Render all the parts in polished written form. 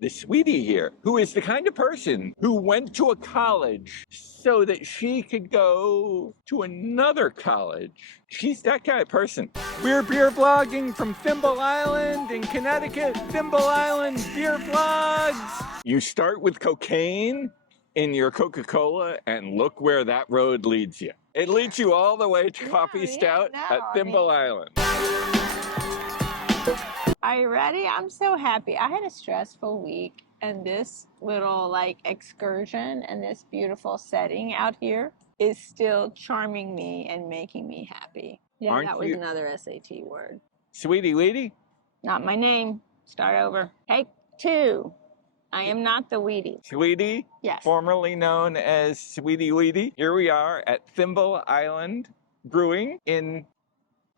the Sweetie here, who is the kind of person who went to a college so that she could go to another college. She's that kind of person. We're beer vlogging from Thimble Island in Connecticut. Thimble Island Beer Vlogs. You start with cocaine in your Coca-Cola and look where that road leads you. It leads you all the way to coffee stout at Thimble Island. Are you ready? I'm so happy. I had a stressful week, and this little excursion and this beautiful setting out here is still charming me and making me happy. Yeah, that was another SAT word. Sweetie Weetie? Not my name. Start over. Take 2. I am not the Weetie. Sweetie? Yes. Formerly known as Sweetie Weetie. Here we are at Thimble Island Brewing in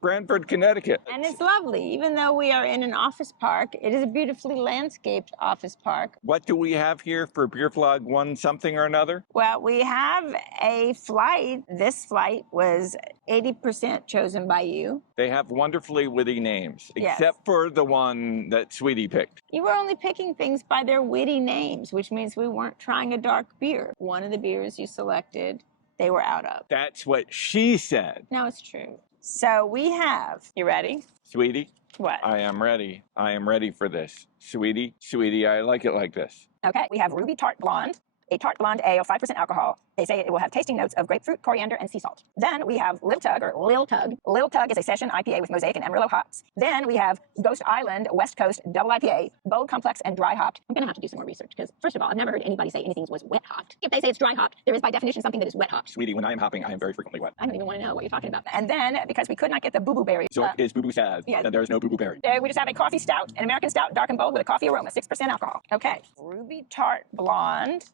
Branford, Connecticut. And it's lovely. Even though we are in an office park, it is a beautifully landscaped office park. What do we have here for Beer Vlog 1 something or another? Well, we have a flight. This flight was 80% chosen by you. They have wonderfully witty names, Yes. except for the one that Sweetie picked. You were only picking things by their witty names, which means we weren't trying a dark beer. One of the beers you selected, they were out of. That's what she said. No, it's true. So we have, you ready? Sweetie? What? I am ready. I am ready for this. Sweetie, Sweetie, I like it like this. Okay, we have Ruby Tart Blonde, a Tart Blonde Ale, 5% alcohol. They say it will have tasting notes of grapefruit, coriander, and sea salt. Then we have Lil Tug, or Lil Tug. Lil Tug is a session IPA with Mosaic and Amarillo hops. Then we have Ghost Island West Coast Double IPA, bold, complex, and dry hopped. I'm gonna have to do some more research because, first of all, I've never heard anybody say anything was wet hopped. If they say it's dry hopped, there is by definition something that is wet hopped. Sweetie, when I am hopping, I am very frequently wet. I don't even want to know what you're talking about. And then, because we could not get the boo-boo berry. Zork is boo-boo sad, yes. and there is no boo-boo berry. We just have a coffee stout, an American stout, dark and bold with a coffee aroma, 6% alcohol. Okay, Ruby Tart Blonde.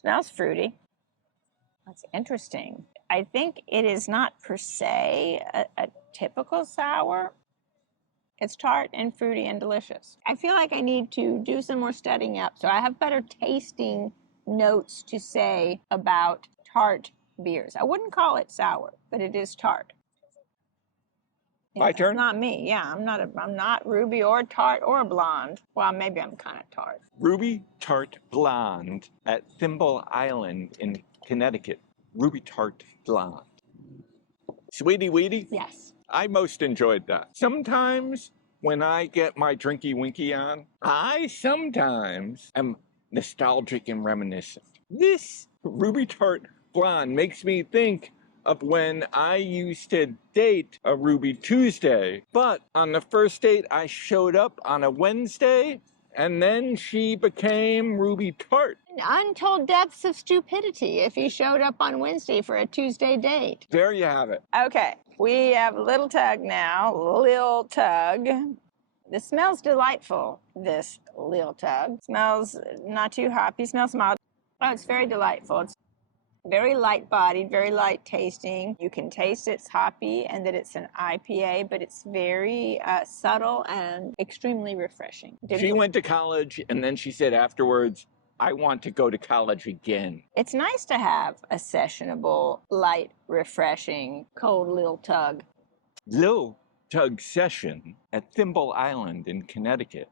Smells fruity. That's interesting. I think it is not per se a typical sour. It's tart and fruity and delicious. I feel like I need to do some more studying up so I have better tasting notes to say about tart beers. I wouldn't call it sour, but it is tart. My turn? It's not me. Yeah, I'm not Ruby or Tart or Blonde. Well, maybe I'm kind of Tart. Ruby Tart Blonde at Thimble Island in Connecticut. Ruby Tart Blonde. Sweetie Weetie? Yes. I most enjoyed that. Sometimes when I get my drinky winky on, I sometimes am nostalgic and reminiscent. This Ruby Tart Blonde makes me think of when I used to date a Ruby Tuesday, but on the first date I showed up on a Wednesday and then she became Ruby Tart. Untold depths of stupidity if he showed up on Wednesday for a Tuesday date. There you have it. Okay, we have Lil Tug now, Lil Tug. This smells delightful, this Lil Tug. Smells not too hoppy, smells mild. Oh, it's very delightful. It's very light-bodied, very light tasting. You can taste it's hoppy and that it's an IPA, but it's very subtle and extremely refreshing. She went to college and then she said afterwards, I want to go to college again. It's nice to have a sessionable, light, refreshing, cold Lil Tug. Lil Tug session at Thimble Island in Connecticut.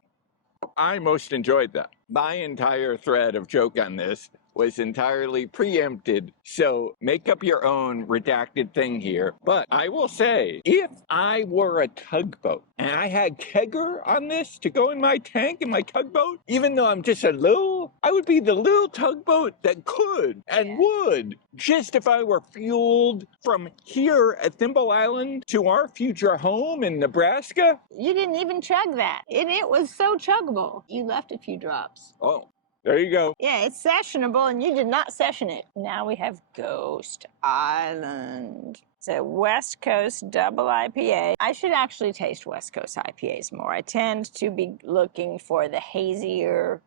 I most enjoyed that. My entire thread of joke on this was entirely preempted, so make up your own redacted thing here. But I will say, if I were a tugboat and I had kegger on this to go in my tank in my tugboat, even though I'm just a little, I would be the little tugboat that could and would, just if I were fueled from here at Thimble Island to our future home in Nebraska. You didn't even chug that. It was so chuggable. You left a few drops. Oh. There you go. Yeah, it's sessionable, and you did not session it. Now we have Ghost Island. It's a West Coast double IPA. I should actually taste West Coast IPAs more. I tend to be looking for the hazier,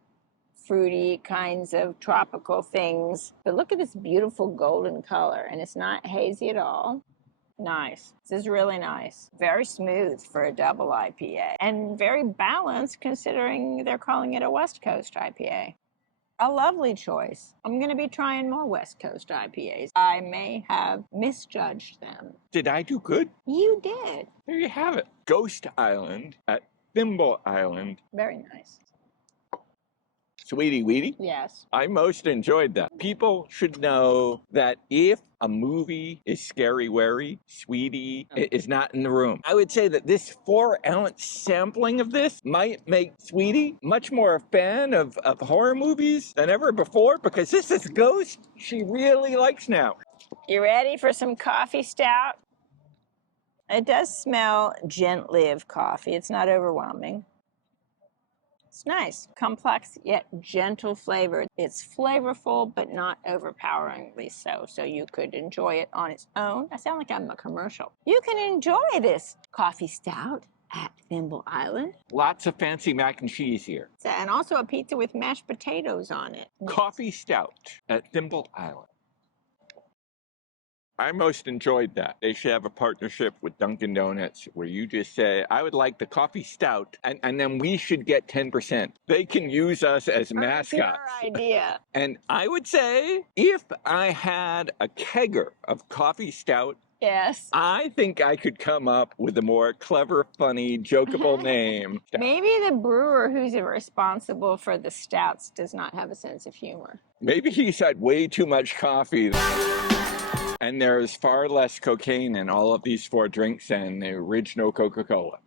fruity kinds of tropical things. But look at this beautiful golden color, and it's not hazy at all. Nice. This is really nice. Very smooth for a double IPA, and very balanced considering they're calling it a West Coast IPA. A lovely choice. I'm going to be trying more West Coast IPAs. I may have misjudged them. Did I do good? You did. There you have it. Ghost Island at Thimble Island. Very nice. Sweetie Weetie. Yes. I most enjoyed that. People should know that if a movie is scary wary, Sweetie is not in the room. I would say that this 4-ounce sampling of this might make Sweetie much more a fan of horror movies than ever before, because this is Ghost she really likes now. You ready for some coffee stout? It does smell gently of coffee. It's not overwhelming. It's nice, complex yet gentle flavor. It's flavorful, but not overpoweringly so. So you could enjoy it on its own. I sound like I'm a commercial. You can enjoy this coffee stout at Thimble Island. Lots of fancy mac and cheese here. And also a pizza with mashed potatoes on it. Coffee stout at Thimble Island. I most enjoyed that. They should have a partnership with Dunkin' Donuts where you just say, I would like the coffee stout, and then we should get 10%. They can use us as mascots. Your idea. And I would say, if I had a kegger of coffee stout, yes, I think I could come up with a more clever, funny, jokeable name. Maybe the brewer who's responsible for the stouts does not have a sense of humor. Maybe he's had way too much coffee. And there's far less cocaine in all of these 4 drinks than the original Coca-Cola.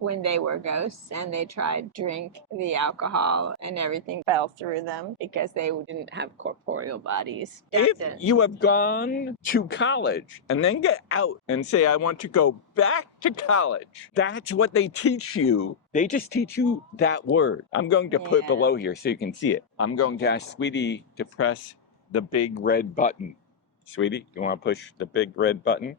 When they were ghosts and they tried to drink the alcohol and everything fell through them because they didn't have corporeal bodies. If you have gone to college and then get out and say, I want to go back to college, that's what they teach you. They just teach you that word. I'm going to put below here so you can see it. I'm going to ask Sweetie to press the big red button. Sweetie, you want to push the big red button?